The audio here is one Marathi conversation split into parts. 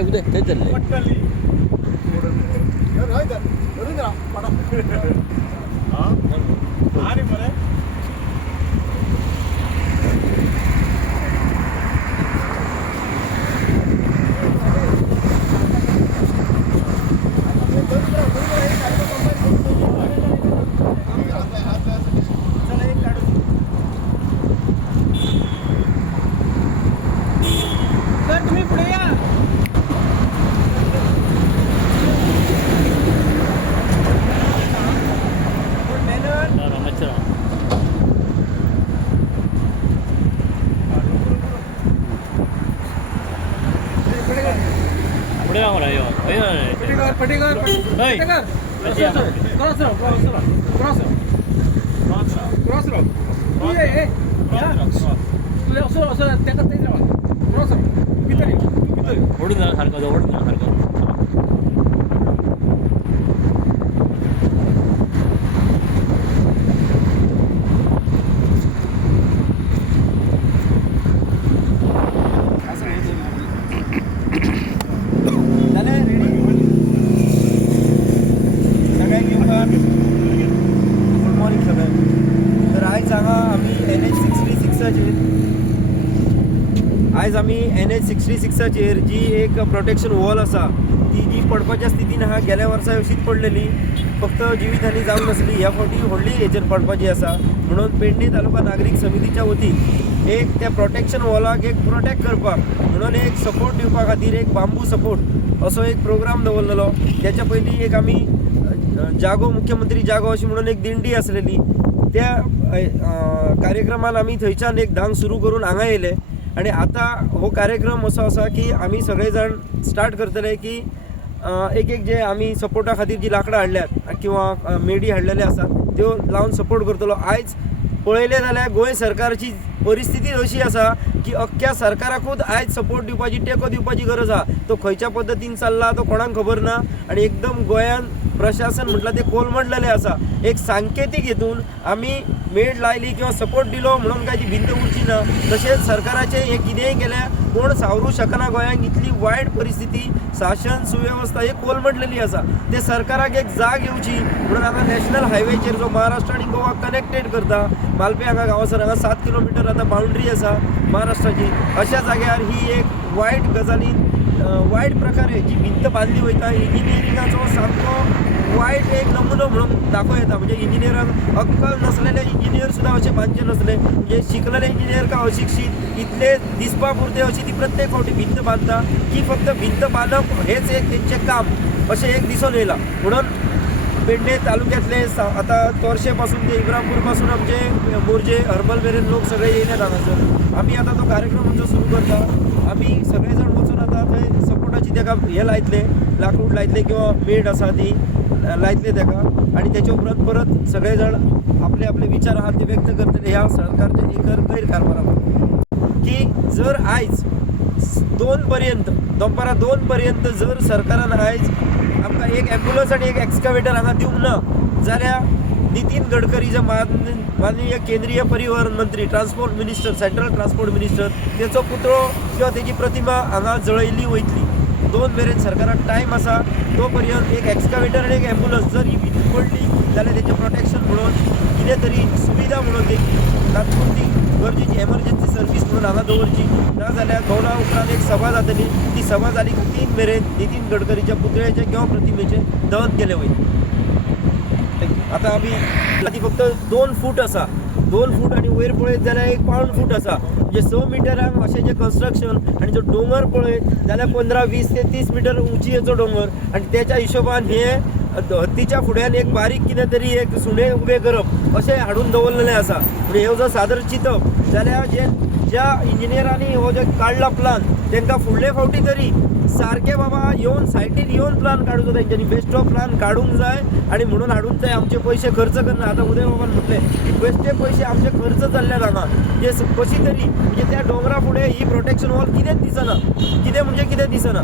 उद्या ते चाललंय तुम्ही पुढे या. पुढे आम्हाला पटेकर ओढून जाण्यासारखं ओढून जाण्यासारखं गुड मॉर्निंग सगळ्यांना. तर आयज हांगा आमी NH66चेर जी एक प्रोटेक्शन वॉल आसा ती जी पडपाच्या स्थितीन आहा. गेल्या वर्सा अशीच पडलेली, फक्त जिवीत हानी जावंक नासली. ह्या फावटी व्हडली हेचेर पडपाची आसा. म्हणून पेडणे तालुका नागरीक समितीच्या वतीन एक त्या प्रोटेक्शन वॉलाक एक प्रोटेक्ट करपाक म्हणून एक सपोर्ट दिवपा खातीर एक बांबू सपोर्ट असो एक प्रोग्राम दवरलेलो. त्याच्या पयलीं एक आमी जागो मुख्यमंत्री जागो अशी म्हणून एक दिंडी आसलेली. त्या कार्यक्रमान आमी थंयच्यान एक धांग सुरू करून हांगा येयले. आणि आता हो कार्यक्रम असो आसा की आमी सगळे जाण स्टार्ट करतले की एक जे आमी सपोर्टा खातीर जी लाकडां हाडल्यात किंवा मेडी हाडलेले आसात त्यो लावन सपोर्ट करतलो. आयज पळयलें जाल्यार गोंय सरकारची परिस्थिती अशी आसा की अख्ख्या सरकाराकूच आयज सपोर्ट दिवपाची टेको दिवपाची गरज आहा. तो खंयच्या पद्दतीन चल्ला तो कोणाक खबर ना. आणि एकदम गोंयान प्रशासन म्हटलं ते कोलमडलेले आसा. एक सांकेतीक हेतून आमी मेड लायली किंवा सपोर्ट दिलो म्हणून काय ती भिंत उरची ना. तशेंच सरकाराचें हे कितेंय केल्या कोण सावरूं शकना. गोंयांत इतली वायट परिस्थिती, शासन सुवेवस्था हे कोलमडलेली आसा. ते सरकाराक एक जाग येवची म्हणून आतां नॅशनल हायवेचेर जो महाराष्ट्र आनी गोवा कनेक्टेड करता मालपे हांगा गांवासर हांगा 7 किलोमिटर आतां बाउंड्री आसा महाराष्ट्राची. अशा जाग्यार ही एक वायट गजालीन वायट प्रकारे जी भिंत बांदली वयता इंजिनियरिंगाचो सामको वायट एक नमुनो म्हणून दाखोव येता. म्हणजे इंजिनियरांक अक्कल नसलेले इंजिनियर सुद्दां अशें बांदचे नसले. म्हणजे शिकलेले इंजिनियर का अशिक्षीत इतले दिसपा पुरते अशी ती प्रत्येक फावटी भिंत बांदता की फक्त भिंत बांदप हेच एक तेंचें काम अशें एक दिसून येयलां. म्हणून पेडणे तालुक्यातले आता तोरशे पासून ते इब्रामपूर पासून आमचे मोर्जे हर्बल मेरेन लोक सगळे येयल्यात हांगासर. आमी आतां तो कार्यक्रम आमचो सुरू करता. आमी सगळे जाण वचून आतां थंय सपोर्टाची ताका हे लायतले, लाकूड लायतले किंवा मेड आसा ती लायतले ताका. आणि त्याच्या उपरांत परत सगळे जाण आपले आपले विचार आहात ते व्यक्त करतले ह्या सरकारच्या एक गैरकारभारा की जर आयज 2 पर्यंत दनपारां 2 पर्यंत जर सरकारान आयज आमकां एक ॲम्ब्युलन्स आणि एक एक्सकावेटर हांगा दिवंक ना जाल्यार नितीन गडकरी जे माननीय केंद्रीय परिवहन मंत्री transport minister central transport minister त्याचो पुतळो किंवा त्याची प्रतिमा हांगा जळयली वयतली. 2 मेरेन सरकाराक टायम आसा. तो पर्यंत एक एक्सकावेटर आणि एक ॲम्ब्युलन्स जर ही भिंत पडली जाल्यार तेचें प्रोटेक्शन म्हणून कितें तरी सुविधा म्हणून तेची तात्पुरती गरजेची एमर्जन्सी सर्वीस म्हणून हांगा दवरची. ना जाल्यार दोना उपरांत एक सभा जातली. ती सभा जाली की 3 मेरेन नितीन गडकरीच्या पुतळ्याचे किंवा प्रतिमेचे दहन केले वयता. आता आमी फक्त 2 फूट आसा. 2 फूट आणि वयर पळयत जाल्यार 1 पाऊण फूट आसा. म्हणजे 6 मिटरांक अशें जें कन्स्ट्रक्शन आणि जो डोंगर पळयत जाल्यार 15, 20 ते 30 मिटर उंचयेचो डोंगर. आणि त्याच्या हिशोबान हे हत्तीच्या फुड्यान एक बारीक कितें तरी एक सुणे उबे करप अशें हाडून दवरलेलें आसा. म्हणजे ह्यो जर सादर चिंतप जाल्यार ज्या इंजिनियरांनी हो जो काडला प्लान तांकां फुडले फावटी तरी सारके बाबा येवन सायटीर येवन प्लान काडूचो तेंच्यांनी बेश्टो प्लान काडूंक जाय आनी म्हणून हाडून ते आमचे पयशे खर्च करना. आतां उदय बाबान म्हटलें बेश्टे पयशे आमचे खर्च जाल्ले जाना जे कशी तरी म्हणजे त्या दोंगरा फुडें ही प्रोटेक्शन वॉल कितेंच दिसना, कितें म्हणजे कितें दिसना.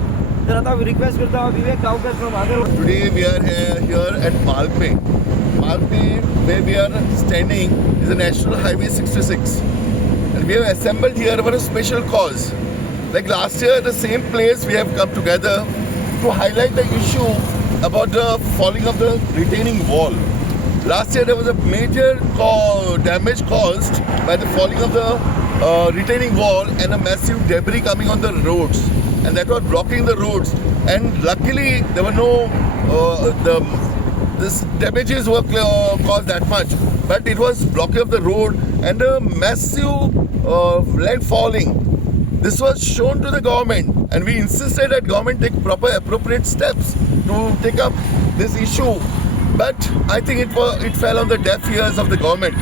तर आता रिक्वेस्ट करता Vivek Gaonkar from Agar. Today we are here at Malpe. Malpe, where we are standing, is a National Highway 66. And we have assembled here for a special cause. Like last year, at the same place, we have come together to highlight the issue about the falling of the retaining wall. Last year, there was a major damage caused by the falling of the retaining wall and a massive debris coming on the roads. And that was blocking the roads. And luckily, there were no this damages were caused that much, but it was blocking of the road and a massive land falling. This was shown to the government, and we insisted that government take proper appropriate steps to take up this issue. But I think it fell on the deaf ears of the government.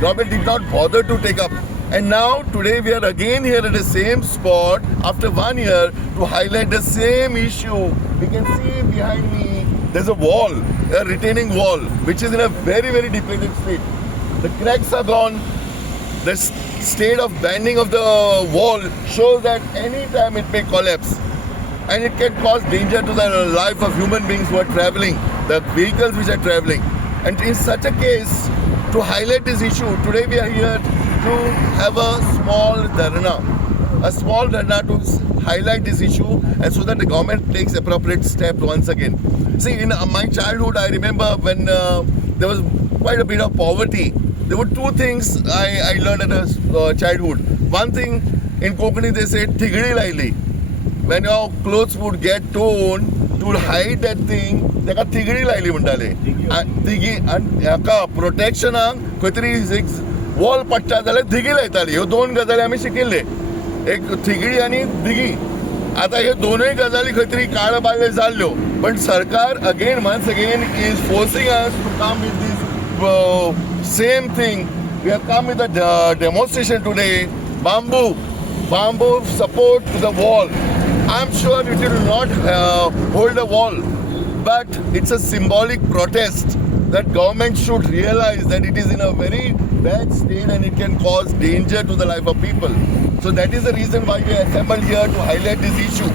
Government did not bother to take up. And now today we are again here at the same spot after 1 year to highlight the same issue. We can see behind me there's a wall, a retaining wall, which is in a very, very depleted state. The cracks are gone. The state of bending of the wall shows that any time it may collapse. And it can cause danger to the life of human beings who are traveling, the vehicles which are traveling. And in such a case, to highlight this issue, today we are here to have a small dharna to highlight this issue and so that the government takes appropriate steps once again. See, in my childhood, I remember when there was quite a bit of poverty. There were two things I learned at a childhood. One thing, in Konkani they say, Tigri laili. When your clothes would get torn, to hide that thing, they got Tigri laili mundale. And protection खंय वॉल पडटा जाल्यार दिगी लायताली. ह्यो दोन गजाली आमी शिकिल्ले, एक थिगडी आनी दिगी. आतां ह्यो दोनूय गजाली खंय तरी काळ बाळ्ळे जाल्ल्यो, पण सरकार again once again is forcing us to come with these same thing. We have come with a demonstration today. Bamboo support to the wall. I'm sure it will not hold a wall, but it's a symbolic protest that government should realize that it is in a very bad state and it can cause danger to the life of people. So that is the reason why we assembled here to highlight this issue.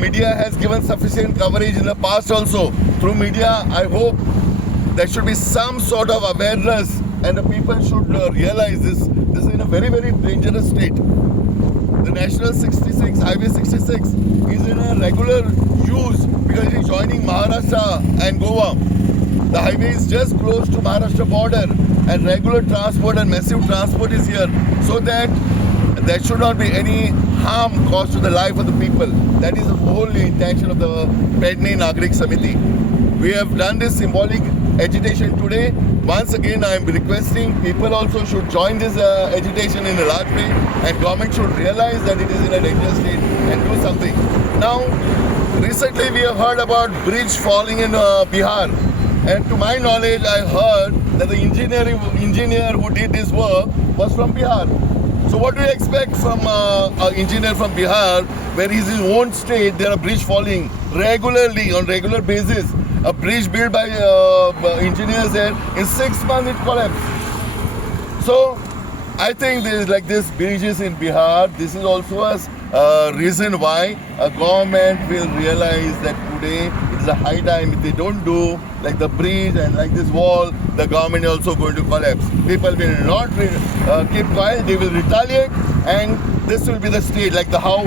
Media has given sufficient coverage in the past also. Through media, I hope there should be some sort of awareness and the people should realize this is in a very, very dangerous state. The National 66, Highway 66 is in a regular use because it is joining Maharashtra and Goa. The highway is just close to Maharashtra border and regular transport and massive transport is here, so that there should not be any harm caused to the life of the people. That is the whole intention of the Pedni Nagrik Samiti. We have done this symbolic agitation today. Once again, I am requesting people also should join this agitation in a large way, and government should realize that it is in a dangerous state and do something. Now, recently we have heard about bridge falling in Bihar, and to my knowledge, I heard that the engineer who did this work was from Bihar. So what do you expect from an engineer from Bihar, where he is in his own state, there are bridge falling regularly on regular basis? A bridge built by engineers there, in 6 months it collapsed. So I think there is like this bridges in Bihar. This is also a reason why a government will realize that today it is a high time. If they don't do like the bridge and like this wall, the government is also going to collapse. People will not keep quiet, they will retaliate, and this will be the state, like how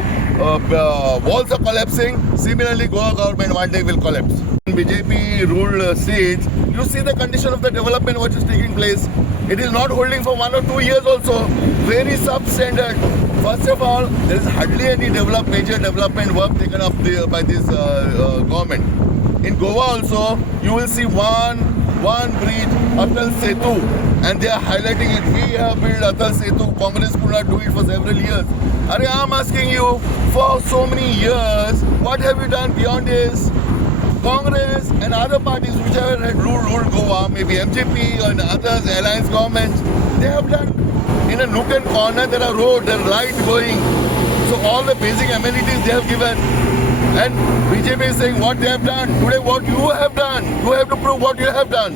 walls are collapsing. Similarly, Goa government one day will collapse. In BJP ruled states, you see the condition of the development which is taking place. It is not holding for 1 or 2 years also. Very substandard. First of all, there is hardly any major development work taken up by this government. In Goa also, you will see one bridge, Atal Setu, and they are highlighting it. We have built Atal Setu. Congress could not do it for several years. I am asking you, for so many years, what have you done beyond this? Congress and other parties whichever had ruled Goa, maybe MJP and others, alliance governments, they have done. In a nook and corner there are roads, there are light going. So all the basic amenities they have given. And BJP is saying what they have done. Today what you have done. You have to prove what you have done.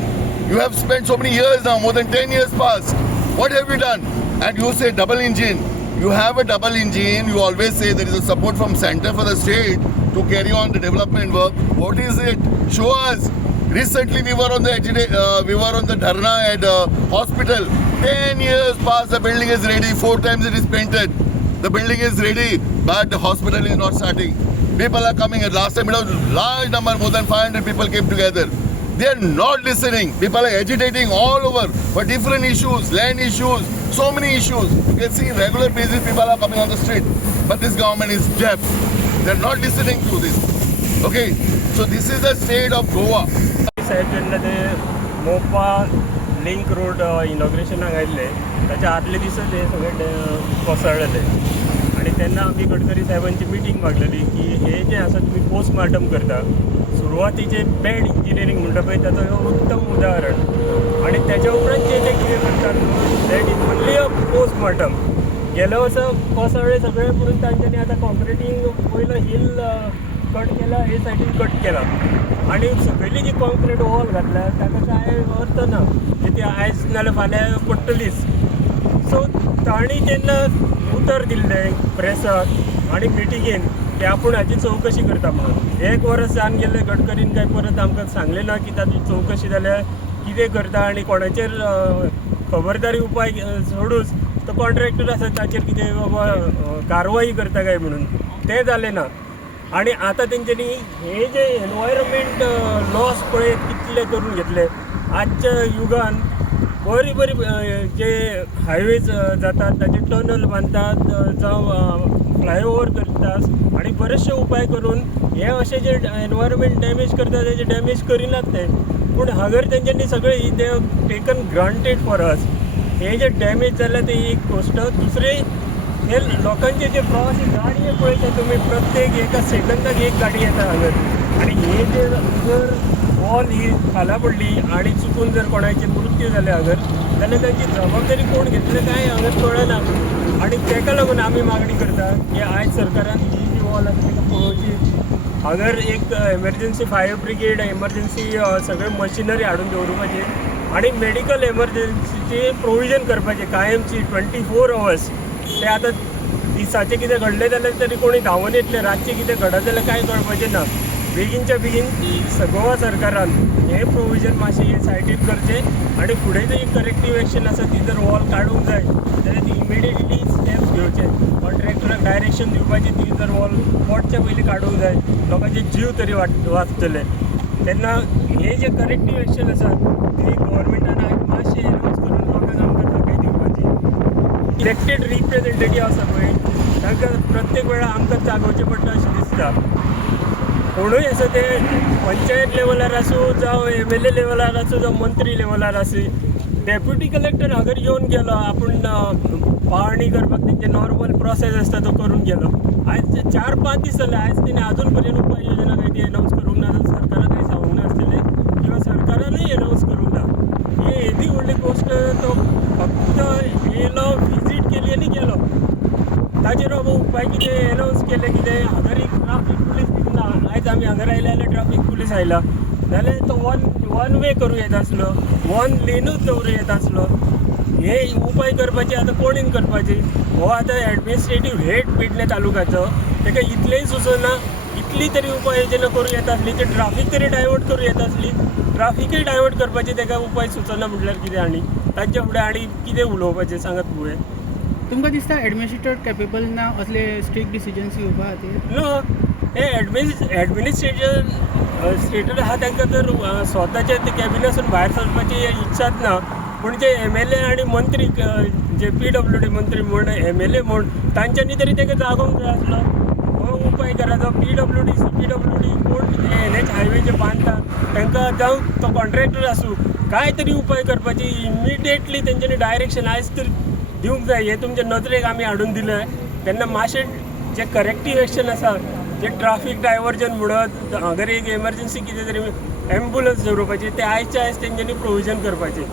You have spent so many years now, more than 10 years past. What have you done? And you say double engine. You have a double engine. You always say there is a support from center for the state to carry on the development work. What is it? Show us. Recently we were on the dharna at hospital. 10 years past, the building is ready. 4 times it is painted. The building is ready, but the hospital is not starting. People are coming. At last time it was a large number, more than 500 people came together. They are not listening. People are agitating all over for different issues, land issues, so many issues. You can see regular basis people are coming on the street. But this government is deaf. They are not listening to this. Okay, so this is the state of Goa. साहेब जेन्ना ते मोपा लिंक रोड इनॉग्रेशनाक आयिल्ले ताच्या आदले दीस ते सगळे कोसळ्ळे आणि तेन्ना आमी गडकरी साहेबांची मिटींग मागलेली की हे जे आसा तुम्ही पोस्टमार्टम करता सुरवातीचे बॅड इंजिनियरींग म्हणटा पळय ताचो हे उत्तम उदाहरण आणि त्याच्या उपरांत जे कितें करतात that is only a postmortem गेल्या वर्सा कोसळ्ळे सगळे म्हणून तांच्यांनी आतां कॉन्क्रिटींग पयलो हिल कट केला हे सायडीन कट केला आणि सकयली जी कॉन्क्रीट वॉल घातल्या ताका काय अर्थ ना ती आयज नाल्यार फाल्यां पडटलीच सो तांणी तेन्ना उतर दिल्लें प्रेसाक आनी मिटिंगेन की आपूण हाची चवकशी करता म्हणून 1 वर्स जावन गेले गडकरीन काय परत आमकां सांगलें ना की ताची चवकशी जाल्यार कितें करता आनी कोणाचेर खबरदारी उपाय सोडूच तो कॉन्ट्रॅक्टर आसा ताचेर कितें बाबा कारवाई करता काय म्हणून तें जालें ना आणि आता तेंच्यांनी हे जे एनवायरमेंट लॉस पळय कितले करून घेतले आजच्या युगान बरी बरी जे हायवेज जातात ताचे टनल बांदतात जावं फ्लायओव्हर करतात आणि बरेचशे उपाय करून हे असे जे एनवायरमेंट डॅमेज करतात तेजे डॅमेज करिनात ते पूण हांगर तेंच्यांनी सगळे ते टेकन ग्रांटेड फॉर अस हे जे डॅमेज जाल्या ते एक गोष्ट दुसरी हे लोकांचे जे प्रवासी गाडी पळयता तुमी प्रत्येक एका सेकंदाक एक गाडी येता हांगर आणि हे जे जर वॉल ही खाला पडली आणि चुकून जर कोणाचे मृत्यू जाले हांगर जाल्यार ताची जबाबदारी कोण घेतले काय हांगर कळना आणि ताका लागून आमी मागणी करता की आयज सरकारान ही जी वॉल आसा ताका पळोवची हांगर एक एमर्जन्सी फायर ब्रिगेड एमर्जन्सी सगळे मशिनरी हाडून दवरपाची आणि मेडिकल एमर्जन्सीची प्रोविजन करपाचें कायमची 24 hours ते आतां दिसाचें कितें घडलें जाल्यार तरी कोणी धांवन येतले रातचें कितें घडत जाल्यार कांय कळपाचें ना बेगीनच्या बेगीन गोवा सरकारान हे प्रोविजन मातशें हे सायडीन करचें आनी फुडें जी करेक्टीव एक्शन आसा ती जर वॉल काडूंक जाय जाल्यार ती इमिडिएटली स्टेप्स घेवचे कॉन्ट्रॅक्टराक डायरेक्शन दिवपाचें ती जर वॉल पोटच्या पयलीं काडूंक जाय लोकांचे जीव तरी वाचतले तेन्ना हे जे करेक्टीव एक्शन आसा ती गव्हर्मेंटान मातशें एनावन्स करून लोकांक आमकां थाकाय दिवपाची इलेक्टेड रिप्रेझेंटेटिव्ह आसा पळय तांकां प्रत्येक वेळा आमकां जागोवचें पडटा अशें दिसता कोणूय आसा ते पंचायत लेवलार आसूं जावं MLA लेवलार आसूं जावं मंत्री लेवलार आसूं डेप्युटी कलेक्टर हांगर येवन गेलो आपूण पाहणी करपाक तेंचे नॉर्मल प्रोसेस आसता तो करून गेलो आयज 4-5 दीस जाले आयज तेणें आजून पर्यंत उपाय योजना काय ती एनावन्स करूंक ना जाल्यार सरकारान कांय सांगूंक नासलेलें किंवा सरकारानूय एनावन्स करूंक ना ही येदी व्हडली गोश्ट तो फक्त येयलो विजीट केली आनी गेलो ताजेर बाबा उपाय कितें एनावन्स केले कितें हांगर एक ट्राफीक पुलीस दिना आयज आमी हांगर आयले जाल्यार ट्राफीक पुलीस आयला जाल्यार तो वन वे करूं येता आसलो 1 लेनूच दवरूं येता आसलो हे उपाय करपाचे आतां कोणीन करपाचे हो आतां एडमिनिस्ट्रेटीव हेड पेडणे तालुक्याचो ताका इतलेंय सुचना इतली तरी उपाय योजना करूं येता आसली ते ट्राफीक तरी डायवर्ट करूं येता आसली ट्राफिकूय डायवर्ट करपाचे ताका उपाय सुचना म्हटल्यार कितें आनी तांचे फुडें आनी कितें उलोवपाचें सांगात पळय तुमकां दिसता एडमिनिस्ट्रेटर कॅपेबल ना असले स्ट्रिक्ट डिसिजन्स घेवपा खातीर नो हे एडमिनिस्ट्रेटर आहा तांकां तर स्वताचे ते कॅबिनेसून भायर सरपाची इच्छाच ना पूण जे MLA आनी मंत्री जे PWD मंत्री म्हण MLA म्हण तांच्यांनी तरी ताका जागोवंक जाय आसलो हो उपाय करा जो PWD CPWD कोण NH हायवे जे बांदतात तांकां जावं तो कॉन्ट्रॅक्टर आसूं काय तरी उपाय करपाची इमिडिएटली तेंच्यांनी डायरेक्शन आयज तर दिवंक जाय हे तुमच्या नदरेक आमी हाडून दिलें तेन्ना मातशें जे करेक्टीव एक्शन आसा ते ट्राफीक डायव्हर्जन म्हणत हांगर एक एमर्जन्सी कितें तरी एम्बुलन्स दवरपाची ते आयच्या आयज तेंच्यांनी प्रोविजन करपाचें.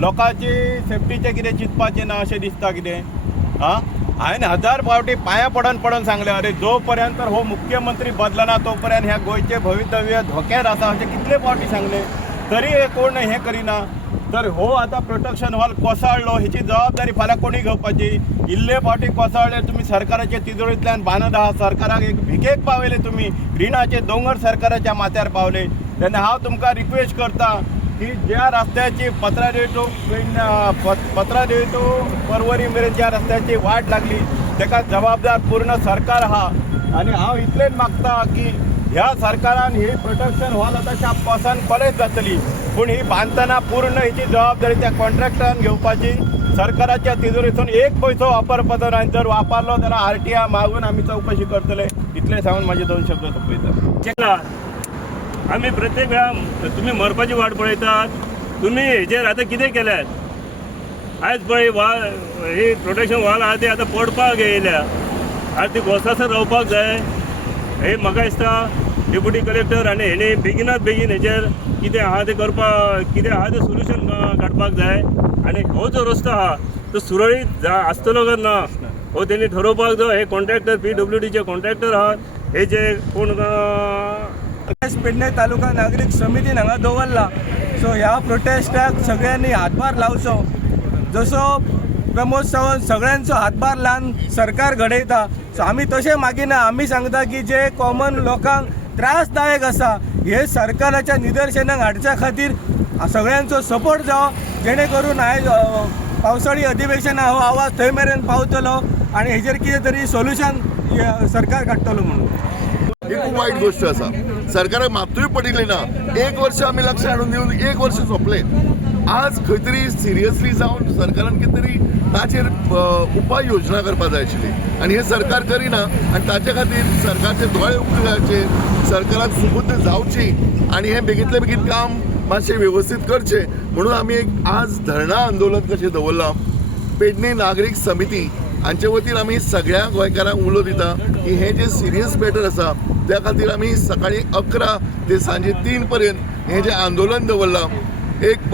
लोकांची सेफ्टीचें कितें चिंतपाचें ना अशें दिसता कितें हांवें 1000 फावटी पांयां पडून सांगलें अरे जो पर्यंत हो मुख्यमंत्री बदलना तो पर्यंत ह्या गोंयचें भवितव्य धोक्यार आसा अशें कितले फावटी सांगलें तरी हे कोण हें करिना. तर हो आतां प्रोटेक्शन हॉल कोसळ्ळो हेची जबाबदारी फाल्यां कोणी घेवपाची. इल्ले फावटी कोसळ्ळे तुमी सरकाराच्या तिजोरींतल्यान बांदत आहा सरकाराक एक भिकेक पावयले तुमी रिणाचे दोंगर सरकाराच्या माथ्यार पावले. तेन्ना हांव तुमकां रिक्वेस्ट करता की ज्या रस्त्याची पत्रादेवी टू परवरी मेरेन ज्या रस्त्याची वाट लागली ताका जबाबदार पूर्ण सरकार आहा. आनी हांव इतलेंच मागता की ह्या सरकारान ही प्रोटेक्शन हॉल आतां पावसान कॉलेज जातली पूण ही बांदतना पूर्ण हेची जबाबदारी त्या कॉन्ट्रॅक्टरान घेवपाची. सरकाराच्या तिजोरीतून एक पयसो वापरपाचो ना. जर वापरलो जाल्यार RTI मागून आमी चवकशी करतले. इतले सांगून म्हाजे 2 शब्द सोंपयता. आमी प्रत्येक वेळा तुमी मरपाची वाट पळयतात. तुमी हेजेर आतां कितें केल्यात आयज पळय ही प्रोटेक्शन वॉल आहा ती आतां पडपाक येयल्या. आतां ती घोसासर रावपाक जाय. हे म्हाका दिसता डेप्युटी कलेक्टर आनी हेणी बेगिनात बेगीन हेजेर कितें आहा तें करपाक कितें आहा तें सोल्युशन काडपाक जाय. आनी हो जो रस्तो आहा तो सुरळीत आसतलो काय ना हो तेणी ठरोवपाक जाय. हे कॉन्ट्रॅक्टर PWDचे कॉन्ट्रॅक्टर आहात हे जे कोण पेडणे तालुका नागरीक समितीन हांगा दवरला. सो ह्या प्रोटेस्टाक सगळ्यांनी हातभार लावचो. जसो प्रमोद सावंत सगळ्यांचो हातभार लावन सरकार घडयता सो आमी तशें मागिना. आमी सांगता की जे कॉमन लोकांक त्रासदायक आसा हे सरकाराच्या निदर्शनाक हाडच्या खातीर सगळ्यांचो सपोर्ट जावो जेणे करून आयज पावसाळी अधिवेशना हो आवाज थंय मेरेन पावतलो आनी हेजेर कितें तरी सोल्युशन सरकार काडटलो म्हणून. ही खूप वाईट गोष्ट असा. सरकाराक मातूय पडिल्ली ना. 1 वर्ष आमी लक्ष हाडून दिवन 1 वर्ष सोंपले. आज खंय तरी सिरियसली जावन सरकारान कितें तरी ताचेर उपाय योजना करपाक जाय आशिल्ली आनी हे सरकार करिना. आनी ताचे खातीर सरकारचे दोळे उक्ते सरकाराक सुबुद्ध जावची आनी हे बेगींतले बेगीन काम मातशें वेवस्थीत करचें म्हणून आमी एक आज धरणा आंदोलन कशें दवरलां. पेडणे नागरीक समिती हांचे वतीन आमी सगळ्या गोंयकारांक उलो दिता की हे जे सिरियस मॅटर आसा त्या खातीर आमी सकाळी 11 ते सांजे 3 पर्यंत हे जे आंदोलन दवरलां एक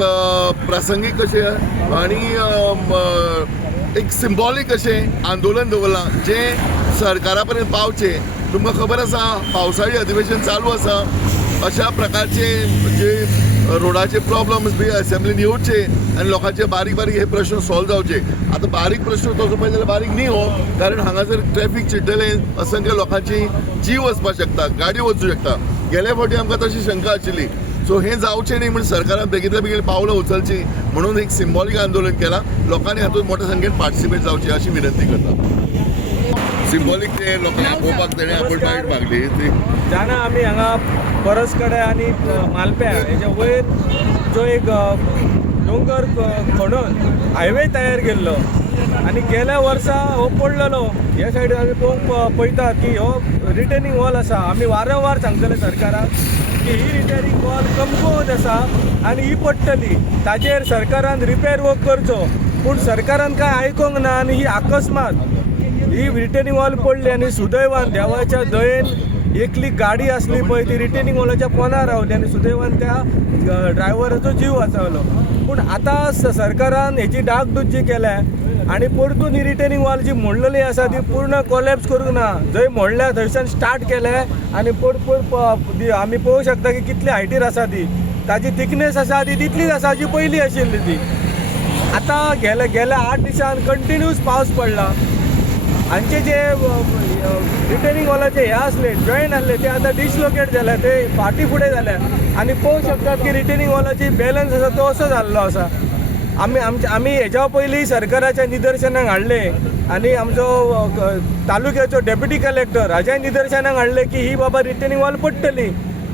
प्रासंगीक अशें आनी एक सिंबॉलीक अशें आंदोलन दवरलां जे सरकारा पर्यंत पावचें. तुमकां खबर आसा पावसाळी अधिवेशन चालू आसा. अशा प्रकारचे जे रोडाचे प्रॉब्लम्स बी असेंब्लीन येवचे आनी लोकांचे बारीक बारीक हे प्रश्न सॉल्व जावचे. आतां बारीक प्रश्न तसो पळयत जाल्यार बारीक न्ही हो कारण हांगासर ट्रॅफीक चिड्डलें असंख्य लोकांची जीव वचपाक शकता गाडी वचूं शकता. गेल्या फावटी आमकां तशी शंका आशिल्ली. सो हे जावचें न्ही म्हणून सरकारान बेगींतल्या बेगीन पावलां उचलची म्हणून एक सिंबॉलीक आंदोलन केलां. लोकांनी हातूंत मोठ्या संख्येन पार्टिसिपेट जावची अशी विनंती करता. सिंबॉलीक ते लोकांक पळोवपाक तेणें अपॉयंटमेंट मागली ती जाणा आमी हांगा परसकडे आनी मालप्या हेच्या वयर जो एक दोंगर खणून हायवे तयार केल्लो आनी गेल्या वर्सा हो पडलेलो. ह्या सायडीन आमी पळोवंक पळयतात की हो रिटेनिंग वॉल आसा. आमी वारंवार सांगतले सरकाराक की ही रिटेनिंग वॉल कमकुवत आसा आनी ही पडटली. ताचेर सरकारान रिपेर वर्क करचो पूण सरकारान कांय आयकूंक ना आनी ही अकस्मात ही रिटेनिंग वॉल पडली आनी सुदैवान देवाच्या दयेन एकली गाडी आसली पळय ती रिटेनिंग वॉलाच्या पोंदार रावली आनी सुदैवान त्या ड्रायव्हराचो जीव वाचवलो. पूण आतां सरकारान हेची डागडुजी केल्या आनी परतून ही रिटेनिंग वॉल जी मोडलेली आसा ती पूर्ण कोलॅप्स करूंक ना. जंय मोडल्या थंयच्यान स्टार्ट केल्या आनी आमी पळोवंक शकता की कितले हायटीर आसा ती. ताची थिकनेस आसा ती तितलीच आसा जी पयलीं आशिल्ली ती. आतां गेल्या 8 दिसान कंटिन्यूस पावस पडला. हांचे जे रिटेनिंग वॉलाचे हे आसले जॉयंट आसले ते आतां डिसलोकेट जाल्या ते फाटी फुडें जाल्या आनी पळोवंक शकतात की रिटेनिंग वॉलाची बॅलन्स आसा तो असो जाल्लो आसा. आमी हेच्या पयलीं सरकाराच्या निदर्शनाक हाडले आनी आमचो तालुक्याचो डेप्युटी कलेक्टर हाज्या निदर्शनाक हाडले की ही बाबा रिटेनिंग वॉल पडटली.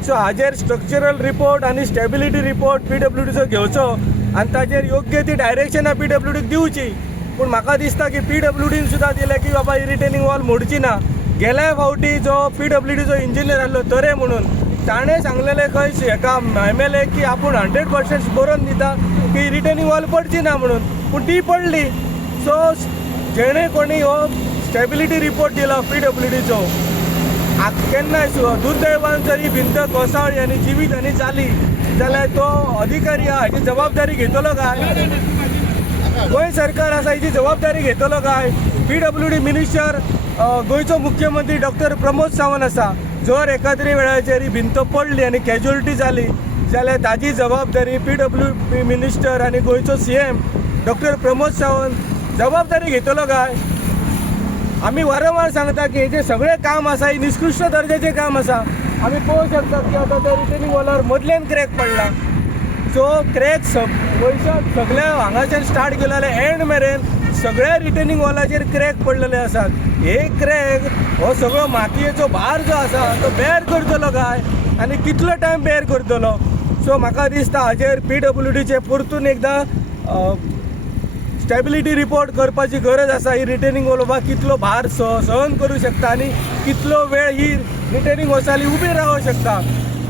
सो हाजेर स्ट्रक्चरल रिपोर्ट आनी स्टॅबिलिटी रिपोर्ट PWDचो घेवचो आनी ताजेर योग्य ती डायरेक्शनां PWDक दिवची. पूण म्हाका दिसता की PWDन सुद्दां दिलें की बाबा ही रिटेनिंग वॉल मोडची ना. गेल्या फावटी जो PWDचो इंजिनियर आसलो तरे म्हणून ताणें सांगलेलें खंय हेका MLA की आपूण 100% बरोवन दिता की रिटेनिंग वॉल पडची ना म्हणून पूण ती पडली. सो जेणे कोणी हो स्टॅबिलिटी रिपोर्ट दिला PWDचो केन्नाय दुर्दैवान जर ही भिंत कोसळ्ळी आनी जिवीत आनी जाली जाल्यार तो अधिकारी हाची जबाबदारी घेतलो काय? गोंय सरकार आसा हेची जबाबदारी घेतलो काय? PWD मिनिस्टर गोंयचो मुख्यमंत्री डॉक्टर प्रमोद सावंत आसा. जर एखाद्री वेळाचेर ही भिंत पडली आनी कॅज्युअलिटी जाली जाल्यार ताजी जबाबदारी PWD मिनिस्टर आनी गोंयचो CM डॉक्टर प्रमोद सावंत जबाबदारी घेतलो काय? आमी वारंवार सांगता की हे जे सगळें काम आसा ही निकृश्ट दर्जाचें काम आसा. आमी पळोवंक शकतात की आतां त्या रिटर्निंग वॉलार मदल्यान क्रॅक पडला. सो क्रॅक वयच्यान सगळ्या हांगाच्यान स्टार्ट केलो जाल्यार एंड मेरेन सगळ्या रिटर्निंग वॉलाचेर क्रॅक पडलेले आसात. हे क्रॅक हो सगळो मातयेचो भार जो आसा तो बेर करतलो काय आनी कितलो टायम बेर करतलो? सो म्हाका दिसता हाचेर PWDचे परतून एकदां स्टॅबिलिटी रिपोर्ट करपाची गरज आसा. ही रिटर्निंग वॉल बाबा कितलो भार सहन करूं शकता आनी कितलो वेळ ही रिटर्निंग वॉल्साली उबी रावूं शकता.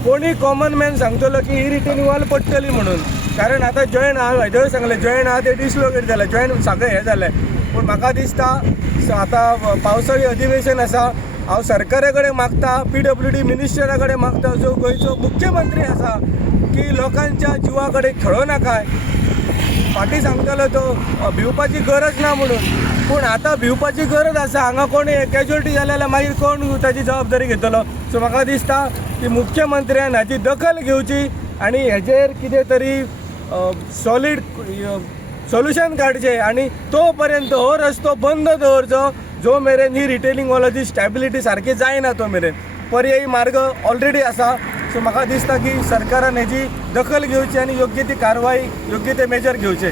कोणी कॉमन मॅन सांगतलो की ही रिटर्निंग वॉल पडटली म्हणून, कारण आतां जॉयंट हांवें सांगलें जॉयंट आहा ते डिसलोकेट जालें, जॉयंट सगळें हें जालें. पूण म्हाका दिसता आतां पावसाळी अधिवेशन आसा. हांव सरकारा कडेन मागता, PWD मिनिस्टरा कडेन मागता, जो गोंयचो मुख्यमंत्री आसा की लोकांच्या जिवा कडेन खेळो नाकाय. फाटीं सांगतालो तो भिवपाची गरज ना म्हणून, पूण आतां भिवपाची गरज आसा. हांगा कोणी कॅज्युअलिटी जाली जाल्यार मागीर कोण ताची जबाबदारी घेतलो? सो म्हाका दिसता की मुख्यमंत्र्यान हाची दखल घेवची आनी हेजेर कितें तरी सॉलीड सोल्युशन काडचें आनी तो पर्यंत हो रस्तो बंद दवरचो जो मेरेन ही रिटेलिंग वॉलाची स्टॅबिलिटी सारकी जायना तो मेरेन. पर्यायी मार्ग ऑलरेडी आसा. सो म्हाका दिसता की सरकारान हेची दखल घेवची आनी योग्य ती कारवाई योग्य ते मेजर घेवचे.